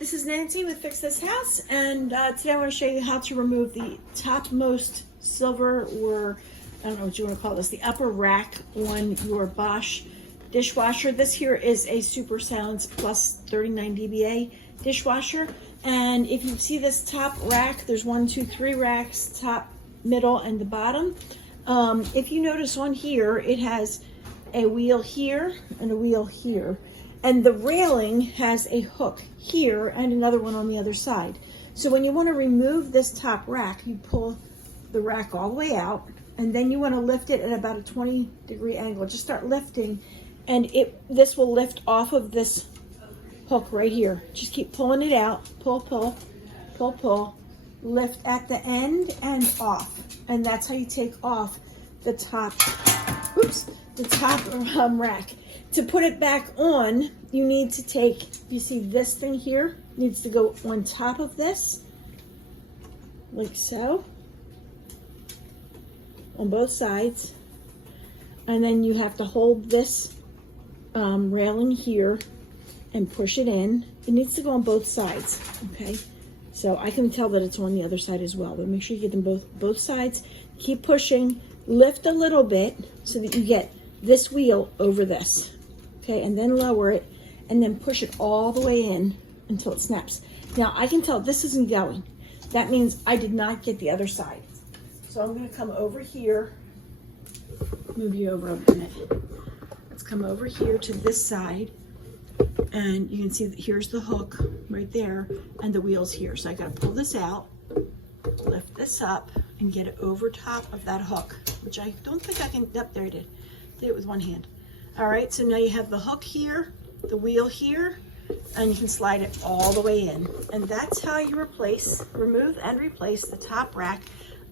This is Nancy with Fix This House, and today I want to show you how to remove the topmost silver, or I don't know what you want to call this, the upper rack on your Bosch dishwasher. This here is a Super Sounds Plus 39 dBA dishwasher, and if you see this top rack, there's 1, 2, 3 racks, top, middle, and the bottom. If you notice on here, it has a wheel here and a wheel here. And the railing has a hook here and another one on the other side. So when you want to remove this top rack, you pull the rack all the way out, and then you want to lift it at about a 20-degree angle. Just start lifting, and this will lift off of this hook right here. Just keep pulling it out. Pull, pull, pull, pull. Lift at the end and off. And that's how you take off the top, the top rack. To put it back on, you need to take, you see this thing here needs to go on top of this, like so, on both sides. And then you have to hold this railing here and push it in. It needs to go on both sides, okay? So I can tell that it's on the other side as well, but make sure you get them both sides. Keep pushing, lift a little bit so that you get this wheel over this. Okay, and then lower it, and then push it all the way in until it snaps. Now, I can tell this isn't going. That means I did not get the other side. So I'm gonna come over here, move you over a minute. Let's come over here to this side, and you can see that here's the hook right there, and the wheel's here. So I gotta pull this out, lift this up, and get it over top of that hook, which I don't think I can, yep, there I did. Did it with one hand. All right, so now you have the hook here, the wheel here, and you can slide it all the way in. And that's how you remove and replace the top rack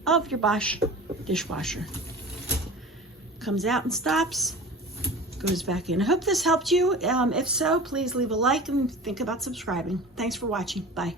of your Bosch dishwasher. Comes out and stops, goes back in. I hope this helped you. If so, please leave a like and think about subscribing. Thanks for watching. Bye.